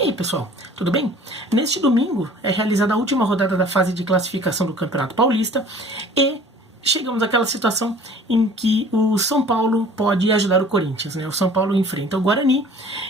E aí, pessoal, tudo bem? Neste domingo é realizada a última rodada da fase de classificação do Campeonato Paulista e chegamos àquela situação em que o São Paulo pode ajudar o Corinthians, né? O São Paulo enfrenta o Guarani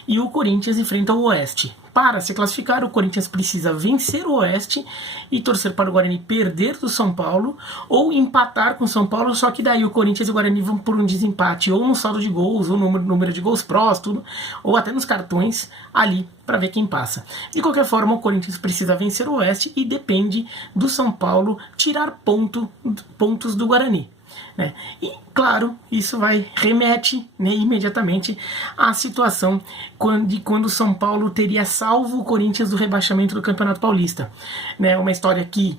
e o Corinthians enfrenta o Oeste. Para se classificar, o Corinthians precisa vencer o Oeste e torcer para o Guarani perder do São Paulo ou empatar com o São Paulo, só que daí o Corinthians e o Guarani vão por um desempate ou no saldo de gols, ou no número de gols prós, tudo, ou até nos cartões ali para ver quem passa. De qualquer forma, o Corinthians precisa vencer o Oeste e depende do São Paulo tirar pontos do Guarani. Né? E claro, isso remete, né, imediatamente à situação quando o São Paulo teria salvo o Corinthians do rebaixamento do Campeonato Paulista, né? Uma história que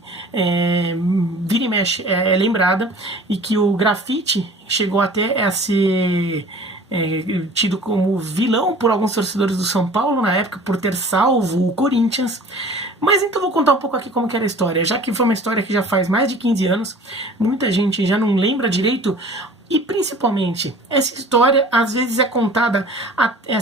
vira e mexe é lembrada e que o Grafite chegou até a ser tido como vilão por alguns torcedores do São Paulo na época por ter salvo o Corinthians. Mas então vou contar um pouco aqui como que era a história, já que foi uma história que já faz mais de 15 anos, muita gente já não lembra direito, e principalmente, essa história às vezes é contada, é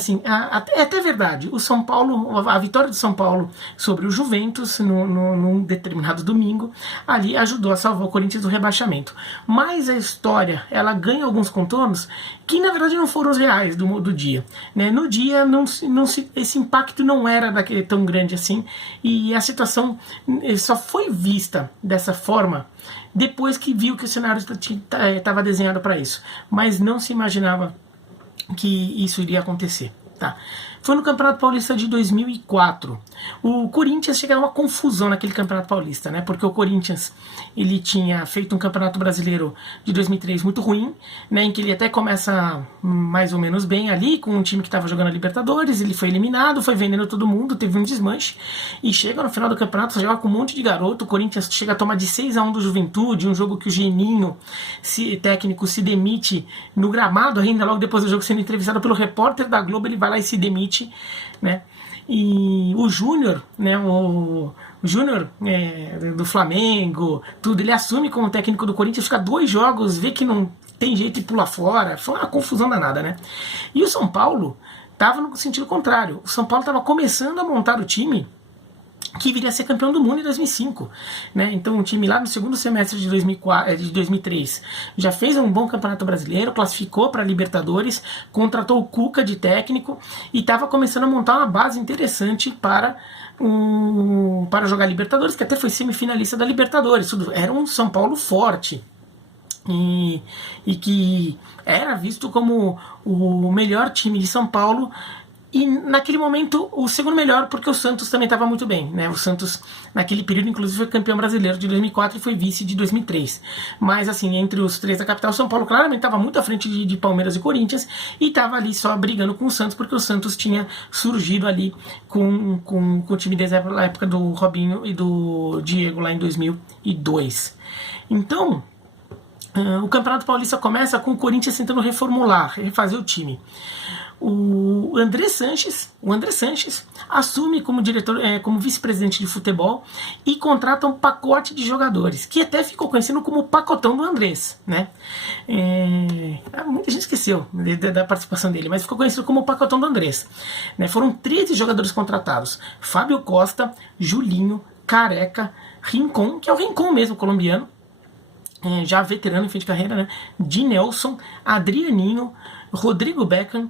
até verdade. O São Paulo, a vitória do São Paulo sobre o Juventus num determinado domingo, ali ajudou a salvar o Corinthians do rebaixamento. Mas a história, ela ganha alguns contornos que na verdade não foram os reais do dia. Né? No dia, esse impacto não era tão grande assim, e a situação só foi vista dessa forma depois que viu que o cenário estava desenhado para isso, mas não se imaginava que isso iria acontecer. Tá. Foi no Campeonato Paulista de 2004. O Corinthians chega a uma confusão naquele Campeonato Paulista, né? Porque o Corinthians ele tinha feito um Campeonato Brasileiro de 2003 muito ruim, né? Em que ele até começa mais ou menos bem ali, com um time que estava jogando a Libertadores, ele foi eliminado, foi vendendo todo mundo, teve um desmanche, e chega no final do campeonato, joga com um monte de garoto. O Corinthians chega a tomar de 6-1 do Juventude, um jogo que o Geninho, técnico, se demite no gramado, ainda logo depois do jogo sendo entrevistado pelo repórter da Globo, ele vai lá e se demite, né? E o Júnior, né, o Júnior do Flamengo, tudo, ele assume como técnico do Corinthians, fica 2 jogos, vê que não tem jeito e pula fora, foi uma confusão danada, né? E o São Paulo estava no sentido contrário. O São Paulo estava começando a montar o time que viria a ser campeão do mundo em 2005, né? Então o time lá no segundo semestre de 2003 já fez um bom campeonato brasileiro, classificou para a Libertadores, contratou o Cuca de técnico e estava começando a montar uma base interessante para jogar Libertadores, que até foi semifinalista da Libertadores. Era um São Paulo forte e que era visto como o melhor time de São Paulo. E naquele momento o segundo melhor, porque o Santos também estava muito bem, né? O Santos naquele período inclusive foi campeão brasileiro de 2004 e foi vice de 2003. Mas assim, entre os 3 da capital, São Paulo claramente estava muito à frente de Palmeiras e Corinthians e estava ali só brigando com o Santos, porque o Santos tinha surgido ali com o time da época do Robinho e do Diego lá em 2002. Então o Campeonato Paulista começa com o Corinthians tentando refazer o time. O André Sanches assume como diretor, como vice-presidente de futebol e contrata um pacote de jogadores, que até ficou conhecido como o pacotão do Andrés, né? Muita gente esqueceu da participação dele, mas ficou conhecido como o pacotão do Andrés, né? Foram 13 jogadores contratados: Fábio Costa, Julinho, Careca, Rincon, que é o Rincon mesmo, colombiano, já veterano em fim de carreira, né? Dinelson, Adrianinho, Rodrigo Beckham,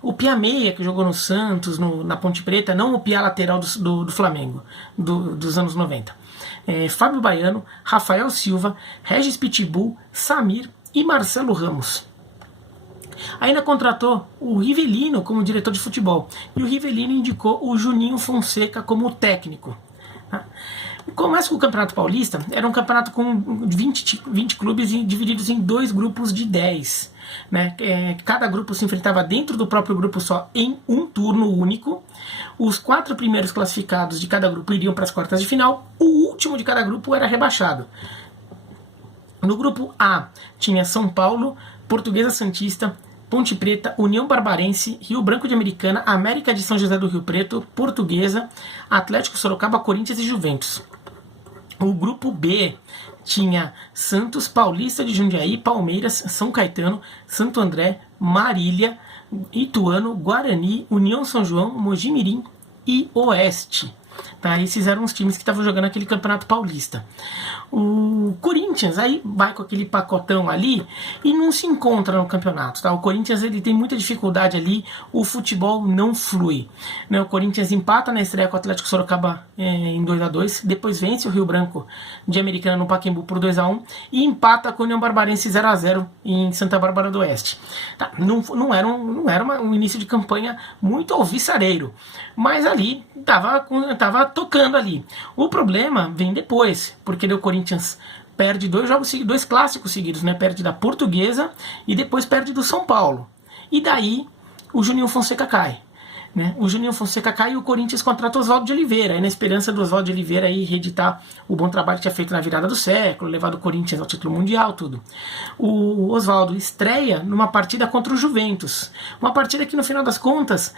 o Piá Meia, que jogou no Santos, na Ponte Preta, não o Piá lateral do Flamengo, dos anos 90. Fábio Baiano, Rafael Silva, Regis Pitbull, Samir e Marcelo Ramos. Ainda contratou o Rivelino como diretor de futebol, e o Rivelino indicou o Juninho Fonseca como técnico. Começa com o Campeonato Paulista, era um campeonato com 20 clubes divididos em 2 grupos de 10. Né? Cada grupo se enfrentava dentro do próprio grupo só em um turno único. Os 4 primeiros classificados de cada grupo iriam para as quartas de final. O último de cada grupo era rebaixado. No grupo A tinha São Paulo, Portuguesa Santista, Ponte Preta, União Barbarense, Rio Branco de Americana, América de São José do Rio Preto, Portuguesa, Atlético Sorocaba, Corinthians e Juventus. O grupo B tinha Santos, Paulista de Jundiaí, Palmeiras, São Caetano, Santo André, Marília, Ituano, Guarani, União São João, Mojimirim e Oeste. Tá? Esses eram os times que estavam jogando aquele Campeonato Paulista. O Corinthians aí vai com aquele pacotão ali e não se encontra no campeonato. Tá? O Corinthians ele tem muita dificuldade ali, o futebol não flui. Né? O Corinthians empata na estreia com o Atlético Sorocaba em 2-2, depois vence o Rio Branco de Americana no Pacaembu por 2-1 e empata com o União Barbarense 0-0 em Santa Bárbara do Oeste. Tá? Não era um início de campanha muito alvissareiro, mas ali tava tocando ali. O problema vem depois, porque o Corinthians perde dois clássicos seguidos, né? Perde da Portuguesa e depois perde do São Paulo. E daí o Juninho Fonseca cai. Né? O Juninho Fonseca cai e o Corinthians contrata o Oswaldo de Oliveira, aí na esperança do Oswaldo de Oliveira aí reeditar o bom trabalho que tinha feito na virada do século, levado o Corinthians ao título mundial, tudo. O Oswaldo estreia numa partida contra o Juventus, uma partida que no final das contas,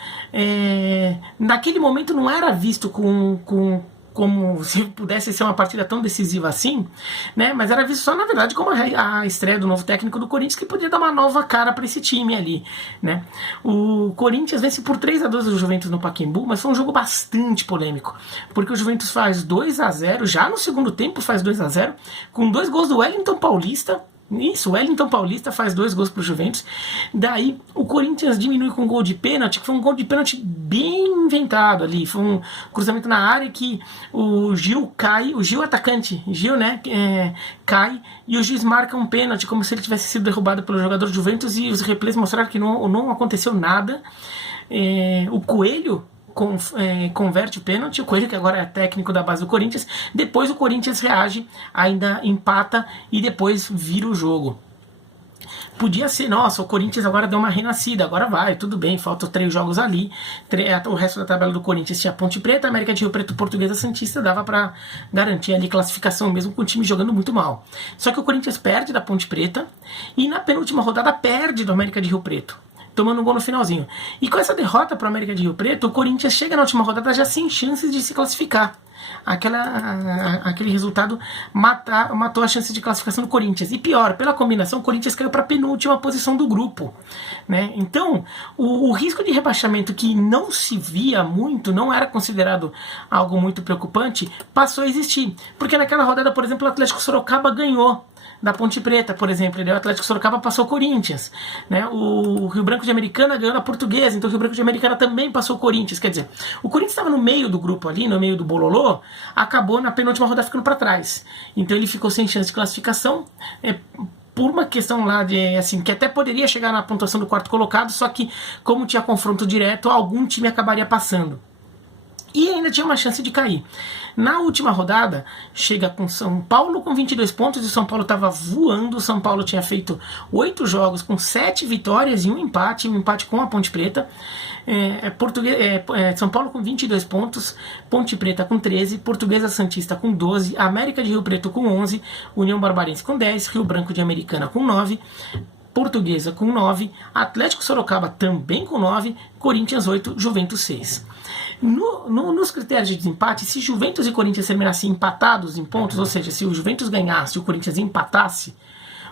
naquele momento não era visto como se pudesse ser uma partida tão decisiva assim, né? Mas era visto só, na verdade, como a estreia do novo técnico do Corinthians, que podia dar uma nova cara para esse time ali, né? O Corinthians vence por 3-2 do Juventus no Pacaembu, mas foi um jogo bastante polêmico, porque o Juventus faz 2-0, já no segundo tempo faz 2-0, com 2 gols do Wellington Paulista. Isso, o Wellington Paulista faz 2 gols para o Juventus. Daí o Corinthians diminui com um gol de pênalti, que foi um gol de pênalti bem inventado ali. Foi um cruzamento na área que o Gil cai, o Gil atacante, Gil, né, cai, e o juiz marca um pênalti como se ele tivesse sido derrubado pelo jogador do Juventus, e os replays mostraram que não aconteceu nada. O Coelho converte o pênalti, o Coelho que agora é técnico da base do Corinthians. Depois o Corinthians reage, ainda empata e depois vira o jogo. Podia ser, nossa, o Corinthians agora deu uma renascida, agora vai, tudo bem, faltam 3 jogos ali, o resto da tabela do Corinthians tinha Ponte Preta, América de Rio Preto, Portuguesa, Santista, dava pra garantir ali classificação mesmo com o time jogando muito mal. Só que o Corinthians perde da Ponte Preta e na penúltima rodada perde do América de Rio Preto, tomando um gol no finalzinho. E com essa derrota para o América de Rio Preto, o Corinthians chega na última rodada já sem chances de se classificar. Aquele resultado matou a chance de classificação do Corinthians. E pior, pela combinação, o Corinthians caiu para a penúltima posição do grupo. Né? Então, o risco de rebaixamento, que não se via muito, não era considerado algo muito preocupante, passou a existir. Porque naquela rodada, por exemplo, o Atlético Sorocaba ganhou da Ponte Preta, por exemplo, o Atlético Sorocaba passou o Corinthians, né? O Rio Branco de Americana ganhou da Portuguesa, então o Rio Branco de Americana também passou o Corinthians, quer dizer, o Corinthians estava no meio do grupo ali, no meio do bololô, acabou na penúltima rodada ficando para trás, então ele ficou sem chance de classificação, por uma questão lá de, assim, que até poderia chegar na pontuação do 4º colocado, só que como tinha confronto direto, algum time acabaria passando. E ainda tinha uma chance de cair. Na última rodada, chega com São Paulo com 22 pontos, e o São Paulo estava voando. O São Paulo tinha feito 8 jogos com 7 vitórias e um empate com a Ponte Preta. São Paulo com 22 pontos, Ponte Preta com 13, Portuguesa Santista com 12, América de Rio Preto com 11, União Barbarense com 10, Rio Branco de Americana com 9, Portuguesa com 9, Atlético Sorocaba também com 9, Corinthians 8, Juventus 6. Nos critérios de desempate, se Juventus e Corinthians terminassem empatados em pontos, ou seja, se o Juventus ganhasse e o Corinthians empatasse,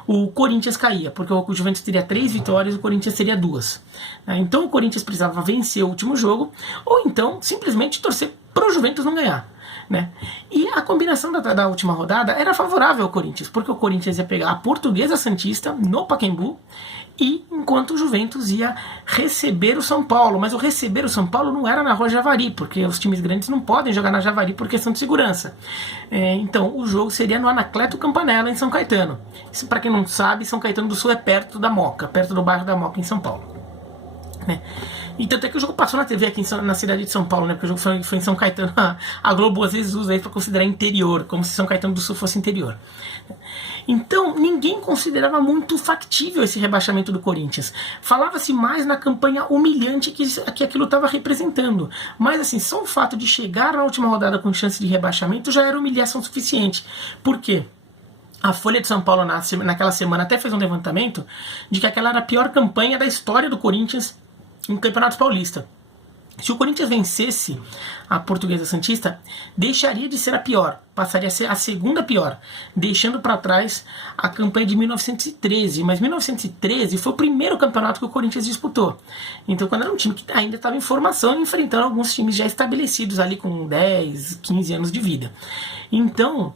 o Corinthians caía, porque o Juventus teria 3 vitórias e o Corinthians teria 2. Então o Corinthians precisava vencer o último jogo, ou então simplesmente torcer para o Juventus não ganhar. Né? E a combinação da última rodada era favorável ao Corinthians, porque o Corinthians ia pegar a Portuguesa Santista no Pacaembu, e enquanto o Juventus ia receber o São Paulo. Mas o receber o São Paulo não era na Rua Javari, porque os times grandes não podem jogar na Javari por questão de segurança. Então o jogo seria no Anacleto Campanella, em São Caetano. Isso, para quem não sabe, São Caetano do Sul é perto da Moca, perto do bairro da Moca, em São Paulo. E tanto é que o jogo passou na TV aqui na cidade de São Paulo, né? Porque o jogo foi em São Caetano. A Globo às vezes usa isso para considerar interior, como se São Caetano do Sul fosse interior. Então ninguém considerava muito factível esse rebaixamento do Corinthians. Falava-se mais na campanha humilhante que aquilo estava representando. Mas assim, só o fato de chegar na última rodada com chance de rebaixamento já era humilhação suficiente. Por quê? A Folha de São Paulo naquela semana até fez um levantamento de que aquela era a pior campanha da história do Corinthians em Campeonato Paulista. Se o Corinthians vencesse a Portuguesa Santista, deixaria de ser a pior, passaria a ser a segunda pior, deixando para trás a campanha de 1913. Mas 1913 foi o primeiro campeonato que o Corinthians disputou. Então, quando era um time que ainda estava em formação, enfrentando alguns times já estabelecidos ali com 10, 15 anos de vida. Então,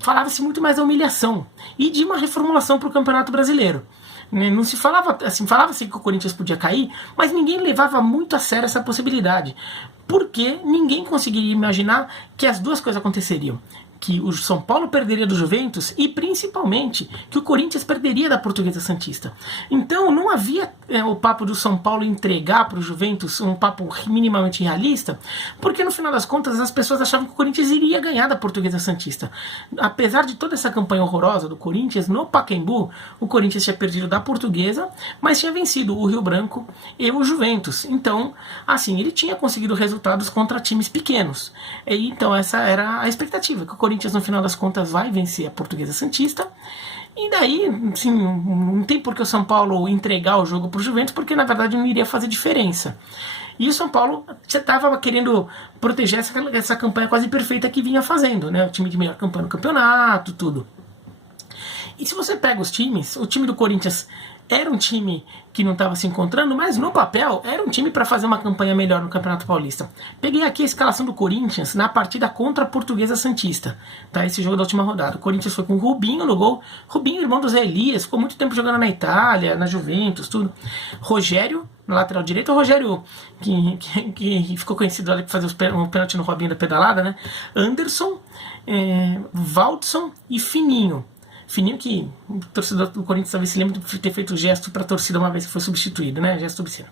falava-se muito mais da humilhação e de uma reformulação para o Campeonato Brasileiro. Não se falava assim, falava-se que o Corinthians podia cair, mas ninguém levava muito a sério essa possibilidade, porque ninguém conseguiria imaginar que as duas coisas aconteceriam. Que o São Paulo perderia do Juventus e, principalmente, que o Corinthians perderia da Portuguesa Santista. Então, não havia o papo do São Paulo entregar para o Juventus um papo minimamente realista, porque, no final das contas, as pessoas achavam que o Corinthians iria ganhar da Portuguesa Santista. Apesar de toda essa campanha horrorosa do Corinthians, no Pacaembu, o Corinthians tinha perdido da Portuguesa, mas tinha vencido o Rio Branco e o Juventus. Então, assim, ele tinha conseguido resultados contra times pequenos. E, então, essa era a expectativa, que o Corinthians, no final das contas, vai vencer a Portuguesa Santista. E daí, assim, não tem por que o São Paulo entregar o jogo para o Juventus, porque, na verdade, não iria fazer diferença. E o São Paulo estava querendo proteger essa campanha quase perfeita que vinha fazendo, né? O time de melhor campanha no campeonato, tudo. E se você pega os times, o time do Corinthians era um time que não estava se encontrando, mas no papel era um time para fazer uma campanha melhor no Campeonato Paulista. Peguei aqui a escalação do Corinthians na partida contra a Portuguesa Santista, tá? Esse jogo da última rodada. O Corinthians foi com o Rubinho no gol. Rubinho, irmão do Zé Elias, ficou muito tempo jogando na Itália, na Juventus, tudo. Rogério, no lateral direito. O Rogério, que ficou conhecido ali por fazer um pênalti no Robinho da pedalada, né? Anderson, Valdson e Fininho. Fininho, que o torcedor do Corinthians talvez se lembre de ter feito gesto para a torcida uma vez que foi substituído, né? Gesto obsceno.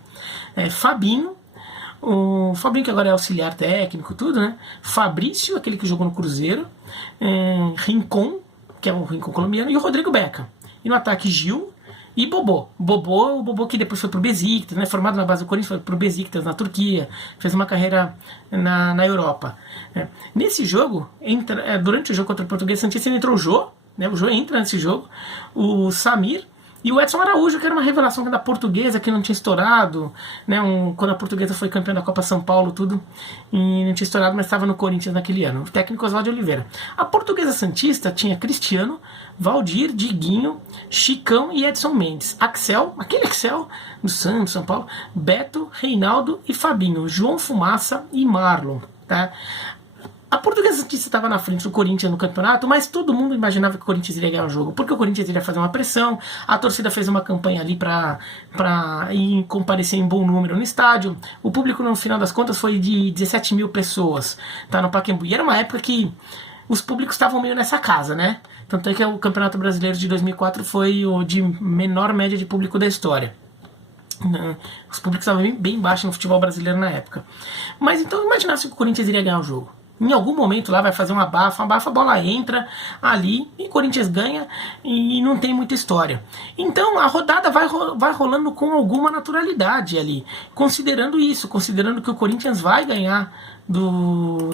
Fabinho, o Fabinho que agora é auxiliar técnico, tudo, né? Fabrício, aquele que jogou no Cruzeiro. Rincon, que é o Rincon colombiano, e o Rodrigo Beca. E no ataque, Gil e Bobô. O Bobô que depois foi pro Besiktas, né? Formado na base do Corinthians, foi pro Besiktas na Turquia, fez uma carreira na Europa. Nesse jogo, durante o jogo contra o Portuguesa Santista, entrou o Jô, né? O Jô entra nesse jogo, o Samir e o Edson Araújo, que era uma revelação da Portuguesa, que não tinha estourado, né? Quando a Portuguesa foi campeã da Copa São Paulo, tudo, e não tinha estourado, mas estava no Corinthians naquele ano. O técnico Oswaldo Oliveira. A Portuguesa Santista tinha Cristiano, Valdir, Diguinho, Chicão e Edson Mendes. Axel, aquele Axel do Santos, São Paulo, Beto, Reinaldo e Fabinho, João Fumaça e Marlon, tá? A Portuguesa Santista estava na frente do Corinthians no campeonato, mas todo mundo imaginava que o Corinthians iria ganhar o jogo, porque o Corinthians iria fazer uma pressão, a torcida fez uma campanha ali para ir comparecer em bom número no estádio. O público, no final das contas, foi de 17 mil pessoas, tá, no Pacaembu. E era uma época que os públicos estavam meio nessa casa, né? Tanto é que o Campeonato Brasileiro de 2004 foi o de menor média de público da história. Os públicos estavam bem baixos no futebol brasileiro na época. Mas então imaginava que o Corinthians iria ganhar o jogo. Em algum momento lá vai fazer uma abafa, a bola entra ali e o Corinthians ganha e não tem muita história. Então a rodada vai rolando com alguma naturalidade ali, considerando isso, considerando que o Corinthians vai ganhar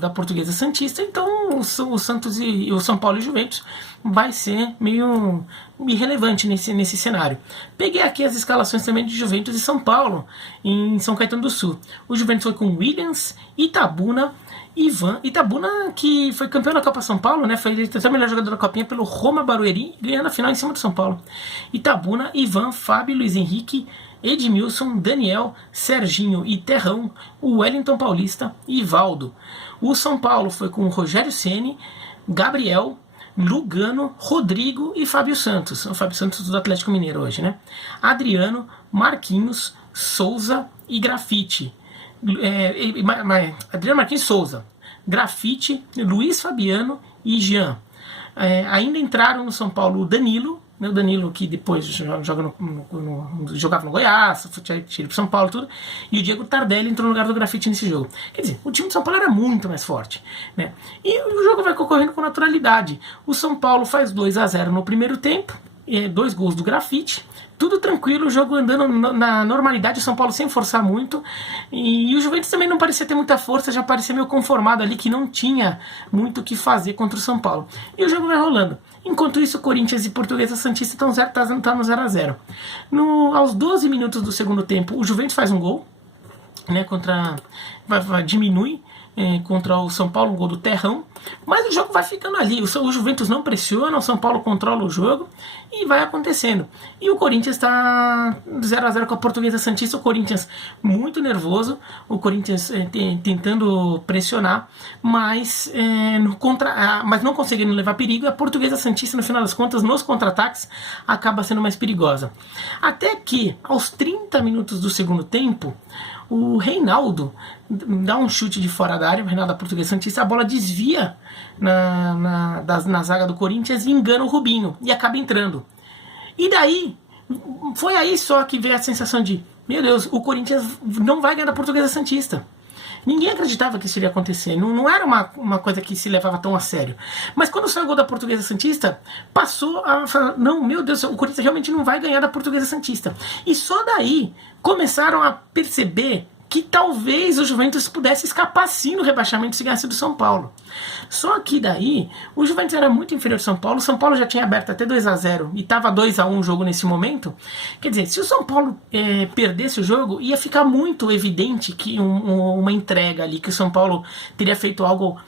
da Portuguesa Santista, então o Santos e o São Paulo e o Juventus vai ser meio irrelevante nesse cenário. Peguei aqui as escalações também de Juventus e São Paulo em São Caetano do Sul. O Juventus foi com Williams, Itabuna, Itabuna, que foi campeão da Copa São Paulo, né? Foi o melhor jogador da Copinha pelo Roma Barueri, ganhando a final em cima do São Paulo. Itabuna, Ivan, Fábio, Luiz Henrique, Edmilson, Daniel, Serginho e Terrão, o Wellington Paulista e Valdo. O São Paulo foi com Rogério Ceni, Gabriel, Lugano, Rodrigo e Fábio Santos. O Fábio Santos do Atlético Mineiro hoje, né? Adriano, Marquinhos, Souza e Grafite. Adriano Marquinhos Souza, Grafite, Luiz Fabiano e Jean. Ainda entraram no São Paulo o Danilo, né, o Danilo que depois jogava no Goiás, foi tirado para São Paulo, tudo, e o Diego Tardelli entrou no lugar do Grafite nesse jogo. Quer dizer, o time de São Paulo era muito mais forte, né? E o jogo vai ocorrendo com naturalidade. O São Paulo faz 2-0 no primeiro tempo, 2 gols do Grafite, tudo tranquilo, o jogo andando na normalidade, o São Paulo sem forçar muito, e o Juventus também não parecia ter muita força, já parecia meio conformado ali, que não tinha muito o que fazer contra o São Paulo. E o jogo vai rolando. Enquanto isso, Corinthians e Portuguesa Santista estão no 0-0. Aos 12 minutos do segundo tempo, o Juventus faz um gol, né, diminui contra o São Paulo, um gol do Terrão, mas o jogo vai ficando ali, o Juventus não pressiona, o São Paulo controla o jogo e vai acontecendo. E o Corinthians está 0-0 com a Portuguesa Santista, o Corinthians muito nervoso, o Corinthians tentando pressionar, mas não conseguindo levar perigo, a Portuguesa Santista, no final das contas, nos contra-ataques, acaba sendo mais perigosa. Até que, aos 30 minutos do segundo tempo, o Reinaldo dá um chute de fora da área, o Reinaldo da Portuguesa Santista, a bola desvia na zaga do Corinthians e engana o Rubinho, e acaba entrando. E daí, foi aí só que veio a sensação de, meu Deus, o Corinthians não vai ganhar da Portuguesa Santista. Ninguém acreditava que isso iria acontecer, não era uma coisa que se levava tão a sério. Mas quando saiu o gol da Portuguesa Santista, passou a falar, não, meu Deus, o Corinthians realmente não vai ganhar da Portuguesa Santista. E só daí começaram a perceber que talvez o Juventus pudesse escapar sim no rebaixamento se ganhasse do São Paulo. Só que daí, o Juventus era muito inferior ao São Paulo, o São Paulo já tinha aberto até 2-0 e estava 2-1 o jogo nesse momento. Quer dizer, se o São Paulo perdesse o jogo, ia ficar muito evidente que uma entrega ali, que o São Paulo teria feito algo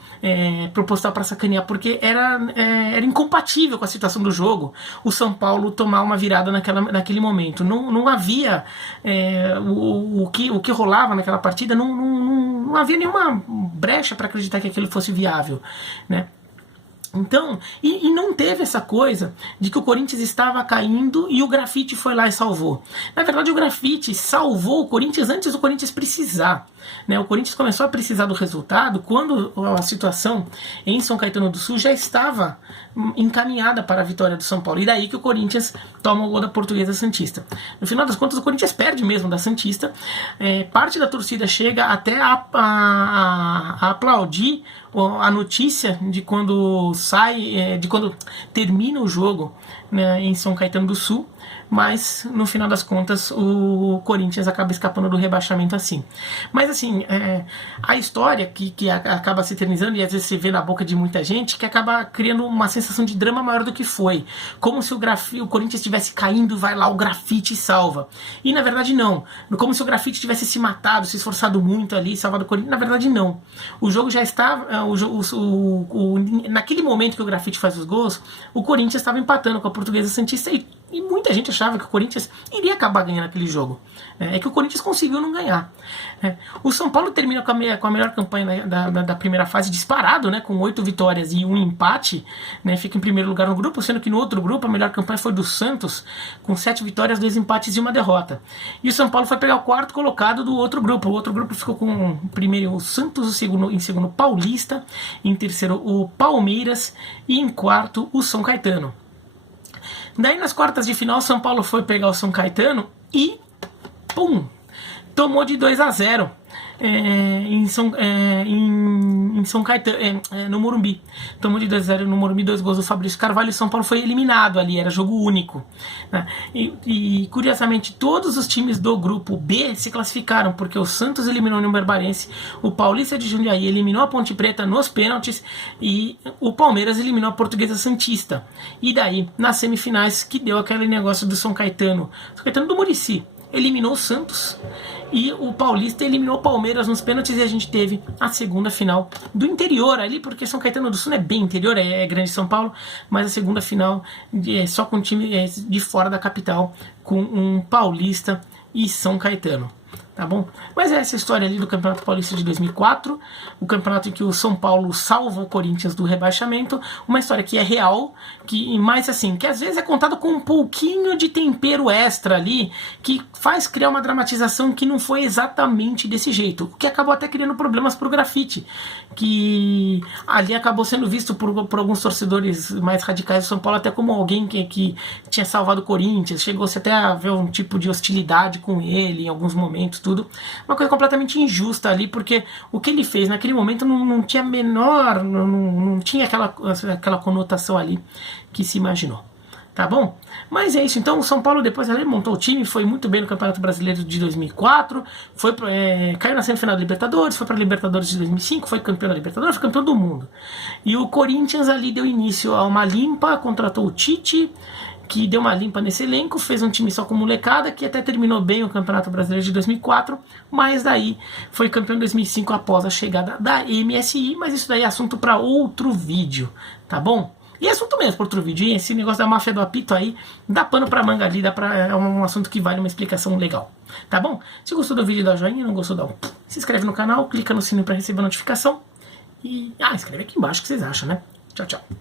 proposital para sacanear, porque era incompatível com a situação do jogo o São Paulo tomar uma virada naquele momento. Não havia o que rolava naquela partida, não havia nenhuma brecha para acreditar que aquilo fosse viável, né? Então, e não teve essa coisa de que o Corinthians estava caindo e o Grafite foi lá e salvou. Na verdade, o Grafite salvou o Corinthians antes do Corinthians precisar, né? O Corinthians começou a precisar do resultado quando a situação em São Caetano do Sul já estava encaminhada para a vitória do São Paulo. E daí que o Corinthians toma o gol da Portuguesa Santista. No final das contas, o Corinthians perde mesmo da Santista. Parte da torcida chega até a aplaudir a notícia de quando de quando termina o jogo, né, em São Caetano do Sul, mas no final das contas o Corinthians acaba escapando do rebaixamento assim. Mas assim, a história que acaba se eternizando, e às vezes se vê na boca de muita gente, que acaba criando uma sensação de drama maior do que foi, como se o Corinthians estivesse caindo, vai lá o Grafite e salva, e na verdade não, como se o Grafite tivesse se matado, se esforçado muito ali, salvado o Corinthians. Na verdade não, o jogo já estava, naquele momento que o Grafite faz os gols, o Corinthians estava empatando com a Portuguesa Santista e muita gente achava que o Corinthians iria acabar ganhando aquele jogo. É que o Corinthians conseguiu não ganhar. O São Paulo termina com a melhor campanha da primeira fase disparado, né, com 8 vitórias e 1 empate, né, fica em primeiro lugar no grupo, sendo que no outro grupo a melhor campanha foi do Santos, com 7 vitórias, 2 empates e 1 derrota. E o São Paulo foi pegar o quarto colocado do outro grupo. O outro grupo ficou com o primeiro o Santos, em segundo o Paulista, em terceiro o Palmeiras e em quarto o São Caetano. Daí nas quartas de final, São Paulo foi pegar o São Caetano e pum, tomou de 2-0 em São Caetano, no Morumbi. Tomou de 2-0 no Morumbi, 2 gols do Fabrício Carvalho, e São Paulo foi eliminado ali, era jogo único, né? E curiosamente todos os times do grupo B se classificaram, porque o Santos eliminou o União Barbarense, o Paulista de Jundiaí eliminou a Ponte Preta nos pênaltis e o Palmeiras eliminou a Portuguesa Santista. E daí, nas semifinais, que deu aquele negócio do São Caetano do Muricy eliminou o Santos e o Paulista eliminou o Palmeiras nos pênaltis, e a gente teve a segunda final do interior ali, porque São Caetano do Sul não é bem interior, é grande São Paulo, mas a segunda final só com time de fora da capital, com um Paulista e São Caetano. Tá bom? Mas essa história ali do Campeonato Paulista de 2004, o campeonato em que o São Paulo salva o Corinthians do rebaixamento, uma história que é real, mas assim, que às vezes é contada com um pouquinho de tempero extra ali, que faz criar uma dramatização que não foi exatamente desse jeito, o que acabou até criando problemas pro Grafite, que ali acabou sendo visto por alguns torcedores mais radicais do São Paulo até como alguém que tinha salvado o Corinthians, chegou-se até a ver um tipo de hostilidade com ele em alguns momentos, tudo. Uma coisa completamente injusta ali, porque o que ele fez naquele momento não tinha menor, não tinha aquela conotação ali que se imaginou. Tá bom? Mas é isso. Então o São Paulo depois ali montou o time, foi muito bem no Campeonato Brasileiro de 2004, caiu na semifinal da Libertadores, foi para a Libertadores de 2005, foi campeão da Libertadores, foi campeão do mundo. E o Corinthians ali deu início a uma limpa, contratou o Tite, que deu uma limpa nesse elenco, fez um time só com molecada, que até terminou bem o Campeonato Brasileiro de 2004, mas daí foi campeão em 2005 após a chegada da MSI, mas isso daí é assunto para outro vídeo, tá bom? E é assunto mesmo para outro vídeo, hein? Esse negócio da máfia do apito aí, dá pano pra manga ali, é um assunto que vale uma explicação legal, tá bom? Se gostou do vídeo, dá joinha, não gostou, dá um... Se inscreve no canal, clica no sininho para receber a notificação e... escreve aqui embaixo o que vocês acham, né? Tchau, tchau.